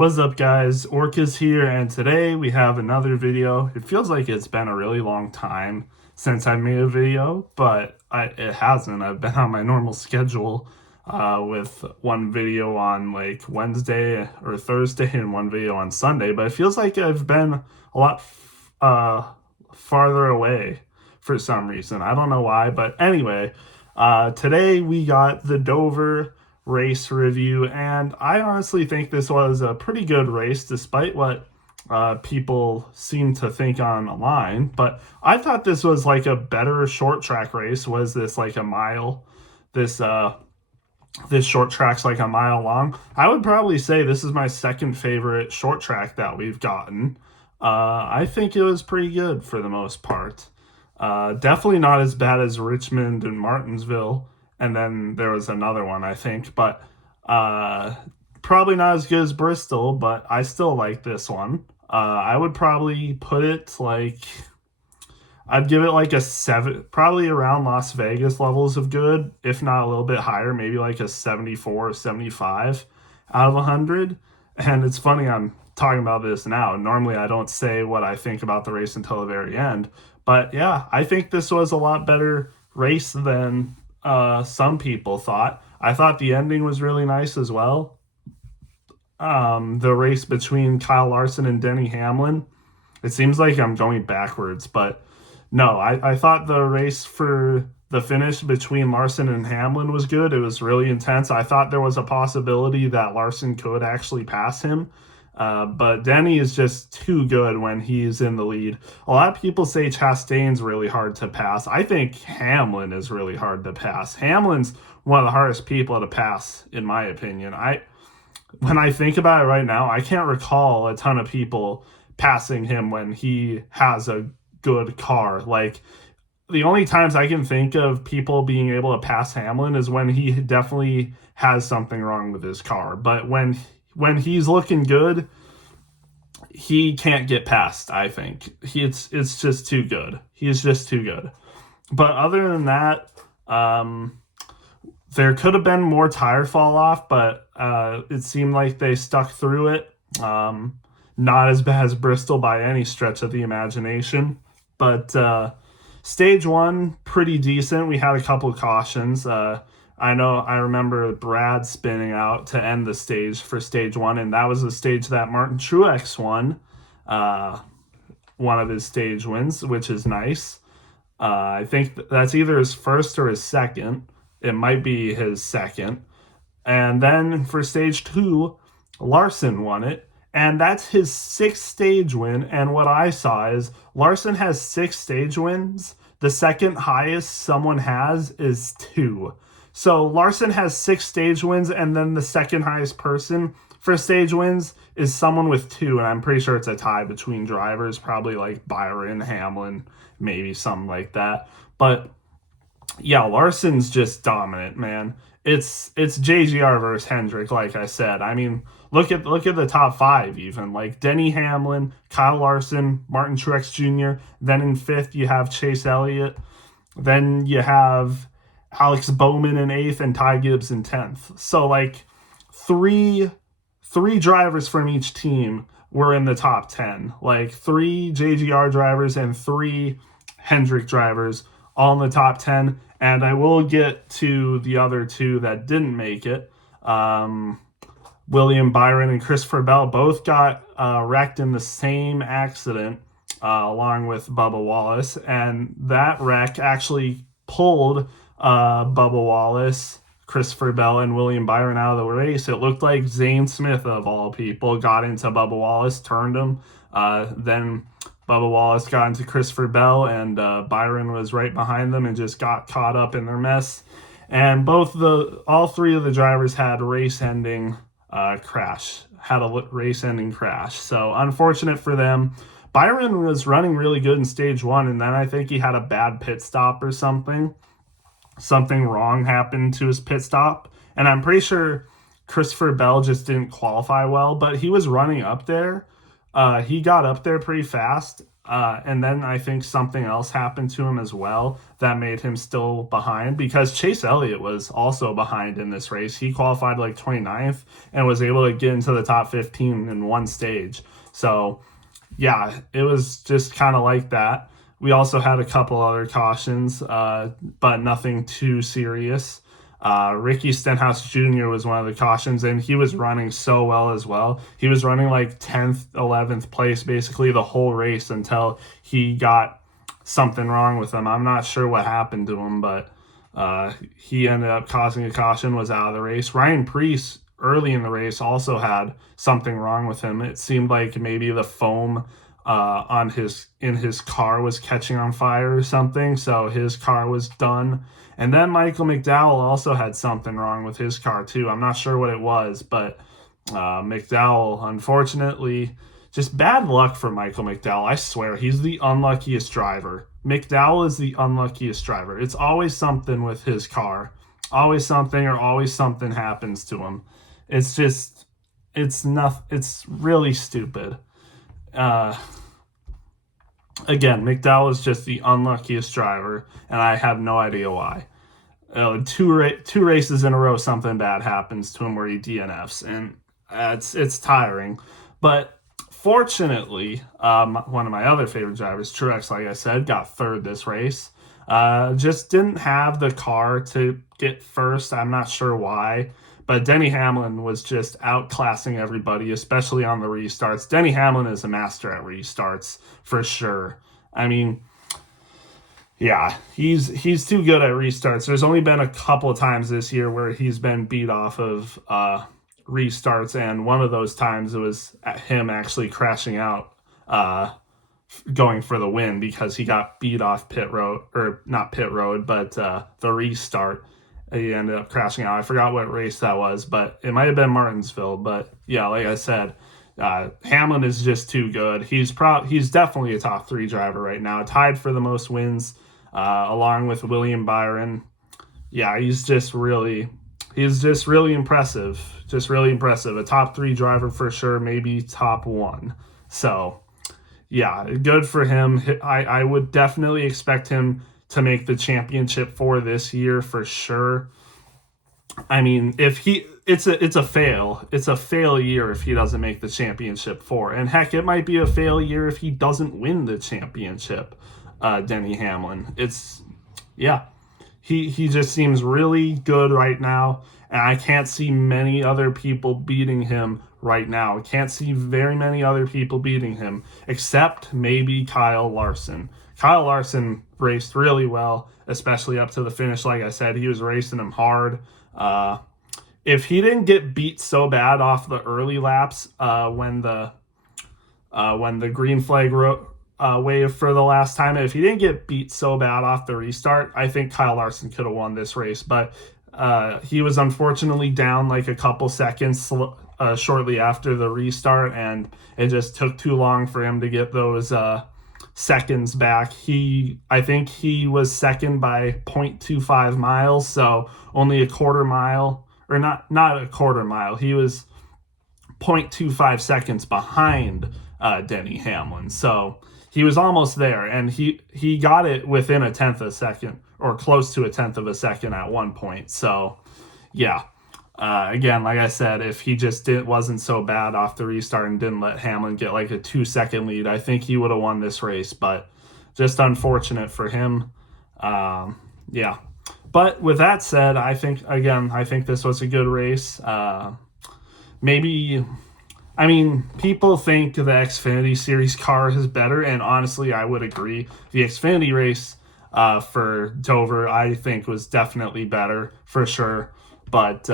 What's up, guys? Orca's here, and today we have another video. It feels like it's been a really long time since I made a video, but it hasn't. I've been on my normal schedule with one video on like Wednesday or Thursday and one video on Sunday, but it feels like I've been a lot farther away for some reason. I don't know why, but anyway, today we got the Dover race review, and I honestly think this was a pretty good race despite what people seem to think online. But I thought this was like a better short track race. Was this like a mile? This short track's like a mile long. I would probably say this is my second favorite short track that we've gotten. I think it was pretty good for the most part. Definitely not as bad as Richmond and Martinsville. And then there was another one, I think, but probably not as good as Bristol, but I still like this one. I would probably put it like, I'd give it like a 7, probably around Las Vegas levels of good, if not a little bit higher, maybe like a 74 or 75 out of 100. And it's funny, I'm talking about this now. Normally I don't say what I think about the race until the very end. But yeah, I think this was a lot better race than some people thought. I thought the ending was really nice as well. The race between Kyle Larson and Denny Hamlin. It seems like I'm going backwards, but no, I thought the race for the finish between Larson and Hamlin was good. It was really intense. I thought there was a possibility that Larson could actually pass him. But Denny is just too good when he's in the lead. A lot of people say Chastain's really hard to pass. I think Hamlin is really hard to pass. Hamlin's one of the hardest people to pass, in my opinion. When I think about it right now, I can't recall a ton of people passing him when he has a good car. Like, the only times I can think of people being able to pass Hamlin is when he definitely has something wrong with his car. But when he's looking good, he can't get past, I think. It's just too good. He's just too good. But other than that, there could have been more tire fall off, but it seemed like they stuck through it. Not as bad as Bristol by any stretch of the imagination. But stage one, pretty decent. We had a couple cautions. I remember Brad spinning out to end the stage for stage one, and that was the stage that Martin Truex won, one of his stage wins, which is nice. I think that's either his first or his second. It might be his second. And then for stage two, Larson won it, and that's his 6th stage win. And what I saw is Larson has 6 stage wins. The second highest someone has is 2. So Larson has 6 stage wins, and then the second highest person for stage wins is someone with 2, and I'm pretty sure it's a tie between drivers, probably like Byron, Hamlin, maybe something like that. But yeah, Larson's just dominant, man. It's JGR versus Hendrick, like I said. I mean, look at the top 5 even. Like Denny Hamlin, Kyle Larson, Martin Truex Jr. Then in 5th you have Chase Elliott. Then you have Alex Bowman in 8th and Ty Gibbs in 10th. So like three drivers from each team were in the top 10. Like 3 JGR drivers and 3 Hendrick drivers all in the top 10. And I will get to the other 2 that didn't make it. William Byron and Christopher Bell both got wrecked in the same accident along with Bubba Wallace. And that wreck actually pulled Bubba Wallace, Christopher Bell, and William Byron out of the race. It looked like Zane Smith, of all people, got into Bubba Wallace, turned him. Then Bubba Wallace got into Christopher Bell, and Byron was right behind them and just got caught up in their mess. And all 3 of the drivers had race-ending crash. So unfortunate for them. Byron was running really good in stage 1, and then I think he had a bad pit stop or something. Something wrong happened to his pit stop, and I'm pretty sure Christopher Bell just didn't qualify well, but he was running up there. He got up there pretty fast, And then I think something else happened to him as well that made him still behind, because Chase Elliott was also behind in this race. He qualified like 29th and was able to get into the top 15 in one stage. So, yeah, it was just kind of like that. We also had a couple other cautions, but nothing too serious. Ricky Stenhouse Jr. was one of the cautions, and he was running so well as well. He was running like 10th, 11th place basically the whole race until he got something wrong with him. I'm not sure what happened to him, but he ended up causing a caution, was out of the race. Ryan Preece early in the race also had something wrong with him. It seemed like maybe the foam in his car was catching on fire or something, so his car was done. And then Michael McDowell also had something wrong with his car too. I'm not sure what it was, but McDowell, unfortunately, just bad luck for Michael McDowell. I swear, he's the unluckiest driver. McDowell is the unluckiest driver. It's always something with his car. Always something, or always something happens to him. It's just, it's really stupid. Uh, Again, McDowell is just the unluckiest driver, and I have no idea why. Two races in a row, something bad happens to him where he DNFs, and it's tiring. But fortunately, one of my other favorite drivers, Truex, like I said, got third this race. Just didn't have the car to get first. I'm not sure why. But Denny Hamlin was just outclassing everybody, especially on the restarts. Denny Hamlin is a master at restarts, for sure. I mean, yeah, he's too good at restarts. There's only been a couple of times this year where he's been beat off of restarts, and one of those times it was him actually crashing out, going for the win because he got beat off pit road, or not pit road, but the restart. He ended up crashing out. I forgot what race that was, but it might have been Martinsville. But yeah, like I said, Hamlin is just too good. He's definitely a top 3 driver right now, tied for the most wins, along with William Byron. Yeah, he's just really impressive. Just really impressive. A top 3 driver for sure, maybe top 1. So yeah, good for him. I would definitely expect him to make the championship for this year for sure. I mean, it's a fail year if he doesn't make the championship for, and heck, it might be a fail year if he doesn't win the championship. Denny Hamlin, he just seems really good right now, and I can't see many other people beating him right now. I can't see very many other people beating him, except maybe Kyle Larson. Kyle Larson raced really well, especially up to the finish. Like I said, he was racing him hard. If he didn't get beat so bad off the early laps, when the green flag wave for the last time, if he didn't get beat so bad off the restart, I think Kyle Larson could have won this race. But he was unfortunately down like a couple seconds shortly after the restart, and it just took too long for him to get those seconds back. I think he was second by 0.25 miles, so only a quarter mile, or not a quarter mile. He was 0.25 seconds behind Denny Hamlin, so he was almost there, and he got it within a tenth of a second, or close to a tenth of a second at one point. So yeah, again, like I said, if he just wasn't so bad off the restart and didn't let Hamlin get like a 2-second lead, I think he would have won this race. But just unfortunate for him. Yeah. But with that said, I think this was a good race. People think the Xfinity Series car is better, and honestly, I would agree. The Xfinity race for Dover, I think, was definitely better, for sure. But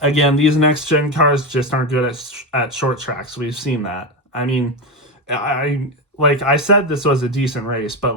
again, these next-gen cars just aren't good at short tracks. We've seen that. I mean, I said this was a decent race, but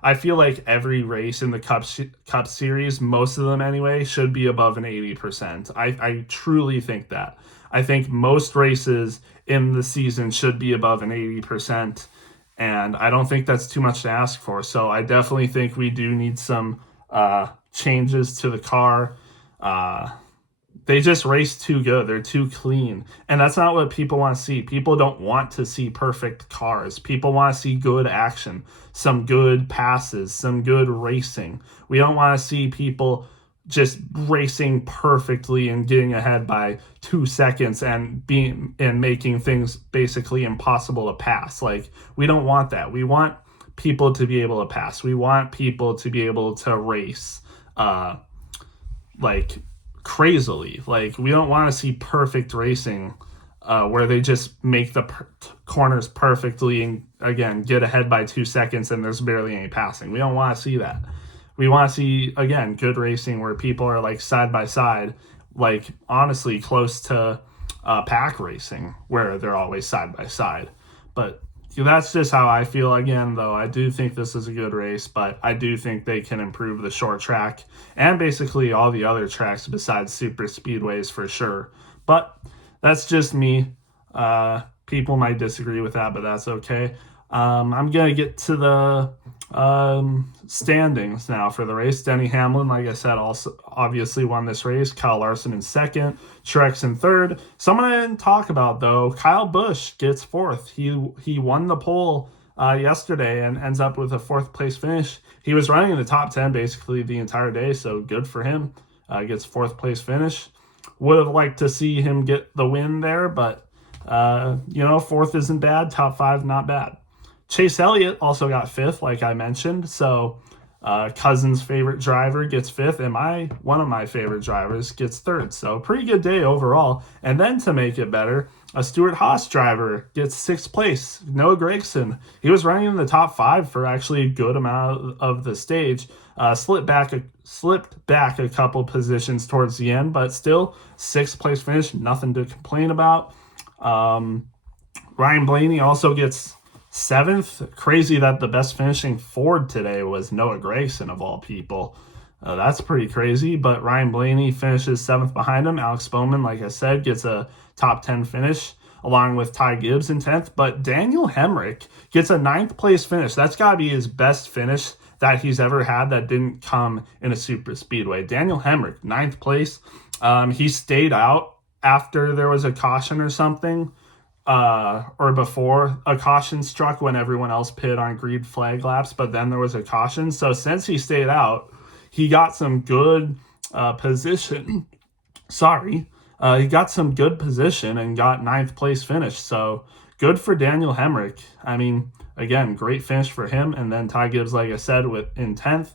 I feel like every race in the Cup Series, most of them anyway, should be above an 80%. I truly think that. I think most races in the season should be above an 80%, and I don't think that's too much to ask for. So I definitely think we do need some changes to the car. they just race too good. They're too clean. And that's not what people want to see. People don't want to see perfect cars. People want to see good action, some good passes, some good racing. We don't want to see people just racing perfectly and getting ahead by 2 seconds and making things basically impossible to pass. Like, we don't want that. We want people to be able to pass. We want people to be able to race like crazily. Like, we don't want to see perfect racing where they just make the corners perfectly and again get ahead by 2 seconds and there's barely any passing. We don't want to see that. We want to see, again, good racing where people are like side by side, like honestly close to pack racing where they're always side by side. But that's just how I feel. Again, though, I do think this is a good race, but I do think they can improve the short track and basically all the other tracks besides super speedways for sure. But that's just me. People might disagree with that, but that's okay. I'm going to get to the standings now for the race. Denny Hamlin, like I said, also obviously won this race. Kyle Larson in second, Truex in third. Someone I didn't talk about, though, Kyle Busch gets fourth. He won the pole yesterday and ends up with a fourth place finish. He was running in the top 10 basically the entire day, so good for him. Gets fourth place finish. Would have liked to see him get the win there, but fourth isn't bad. Top 5, not bad. Chase Elliott also got fifth, like I mentioned. So Cousins' favorite driver gets fifth, and one of my favorite drivers gets third. So pretty good day overall. And then to make it better, a Stewart-Haas driver gets sixth place. Noah Gragson. He was running in the top 5 for actually a good amount of the stage. Slipped back a couple positions towards the end, but still sixth place finish. Nothing to complain about. Ryan Blaney also gets seventh. Crazy that the best finishing Ford today was Noah Gragson of all people. That's pretty crazy, but Ryan Blaney finishes seventh behind him. Alex Bowman, like I said, gets a top 10 finish along with Ty Gibbs in 10th, but Daniel Hemrick gets a 9th place finish. That's got to be his best finish that he's ever had that didn't come in a super speedway. Daniel Hemrick, 9th place. He stayed out after there was a caution or something. Or before a caution struck when everyone else pitted on green flag laps, but then there was a caution. So since he stayed out, he got some good position. He got some good position and got 9th place finish. So good for Daniel Hemrick. I mean, again, great finish for him. And then Ty Gibbs, like I said, in 10th.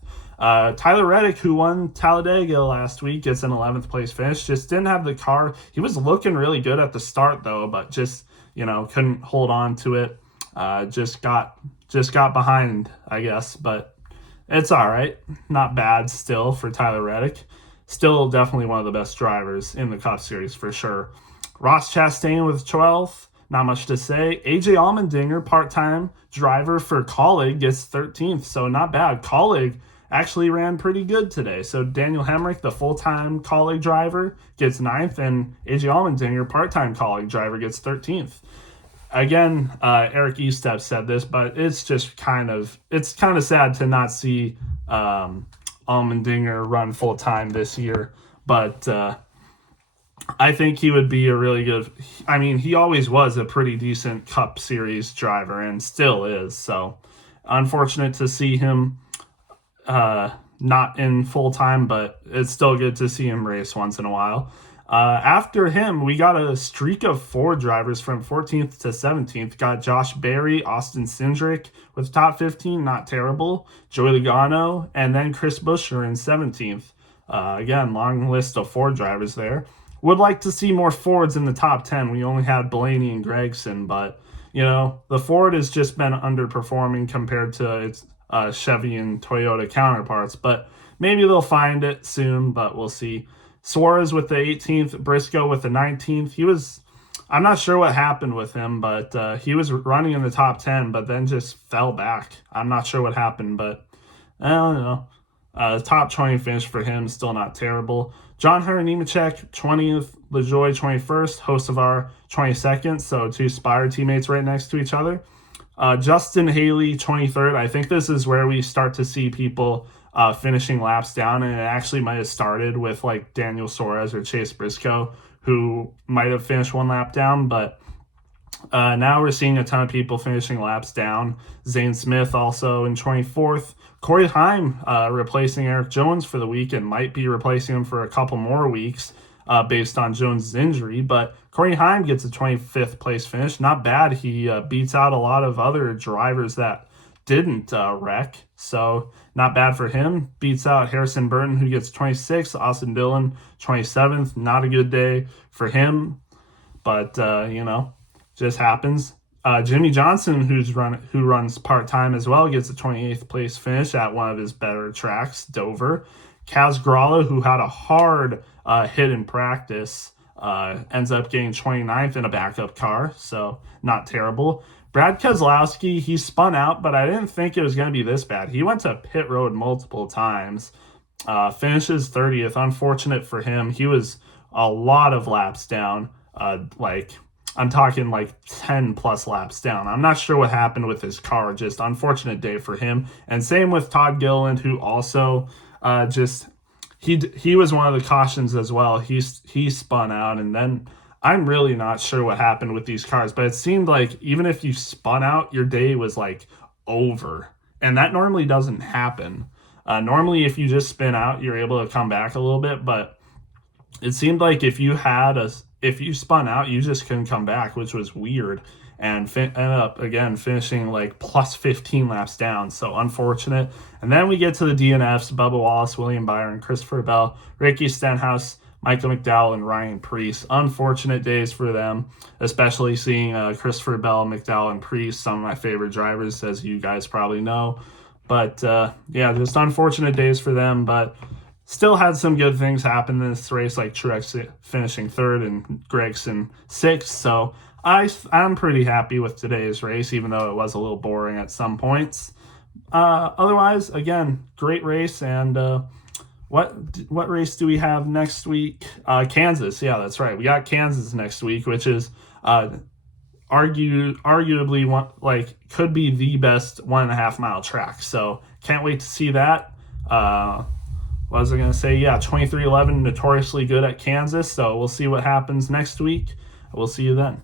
Tyler Reddick, who won Talladega last week, gets an 11th place finish. Just didn't have the car. He was looking really good at the start, though, but just couldn't hold on to it. Just got behind, I guess, but it's all right. Not bad still for Tyler Reddick. Still definitely one of the best drivers in the Cup Series for sure. Ross Chastain with 12th. Not much to say. AJ Allmendinger, part-time driver for Colleague, gets 13th, so not bad. Colleague actually ran pretty good today. So Daniel Hemrick, the full-time Colleague driver, gets 9th, and AJ Allmendinger, part-time Colleague driver, gets 13th. Again, Eric Estep said this, but it's just kind of sad to not see Allmendinger run full-time this year. But I think he would be a really good... I mean, he always was a pretty decent Cup Series driver and still is. So unfortunate to see him not in full-time, but it's still good to see him race once in a while. After him, we got a streak of 4 drivers from 14th to 17th. Got Josh Berry, Austin Cindric with top 15, not terrible. Joey Logano, and then Chris Buescher in 17th. Again, long list of 4 drivers there. Would like to see more Fords in the top 10. We only had Blaney and Gragson, but, the Ford has just been underperforming compared to its Chevy and Toyota counterparts, but maybe they'll find it soon, but we'll see. Suarez with the 18th, Briscoe with the 19th. I'm not sure what happened with him, but he was running in the top 10, but then just fell back. I'm not sure what happened, but I don't know. Top 20 finish for him, still not terrible. John Hunter Nemechek, 20th, LaJoie, 21st, host of our 22nd, so 2 Spire teammates right next to each other. Justin Haley, 23rd. I think this is where we start to see people finishing laps down, and it actually might have started with like Daniel Suarez or Chase Briscoe, who might have finished one lap down, but now we're seeing a ton of people finishing laps down. Zane Smith also in 24th. Corey Heim replacing Eric Jones for the week and might be replacing him for a couple more weeks based on Jones' injury. But Corey Heim gets a 25th place finish. Not bad. He beats out a lot of other drivers that didn't wreck. So not bad for him. Beats out Harrison Burton, who gets 26th. Austin Dillon, 27th. Not a good day for him. But, just happens. Jimmy Johnson, who runs part-time as well, gets a 28th place finish at one of his better tracks, Dover. Kaz Gralla, who had a hard hit in practice, ends up getting 29th in a backup car, so not terrible. Brad Keselowski, he spun out, but I didn't think it was going to be this bad. He went to pit road multiple times, finishes 30th. Unfortunate for him. He was a lot of laps down, I'm talking like 10 plus laps down. I'm not sure what happened with his car. Just unfortunate day for him. And same with Todd Gilliland, who also he was one of the cautions as well. He spun out, and then I'm really not sure what happened with these cars. But it seemed like even if you spun out, your day was like over, and that normally doesn't happen. Normally, if you just spin out, you're able to come back a little bit. But it seemed like if you spun out, you just couldn't come back, which was weird, and ended up, again, finishing like plus 15 laps down. So unfortunate. And then we get to the DNFs, Bubba Wallace, William Byron, Christopher Bell, Ricky Stenhouse, Michael McDowell, and Ryan Preece. Unfortunate days for them, especially seeing Christopher Bell, McDowell, and Preece, some of my favorite drivers, as you guys probably know. But just unfortunate days for them, but still had some good things happen in this race, like Truex finishing third and Gregson sixth. So I'm pretty happy with today's race, even though it was a little boring at some points. Otherwise, again, great race. And what race do we have next week? Kansas. Yeah, that's right. We got Kansas next week, which is arguably could be the best 1.5 mile track. So can't wait to see that. What was I going to say? Yeah, 23-11, notoriously good at Kansas. So we'll see what happens next week. We'll see you then.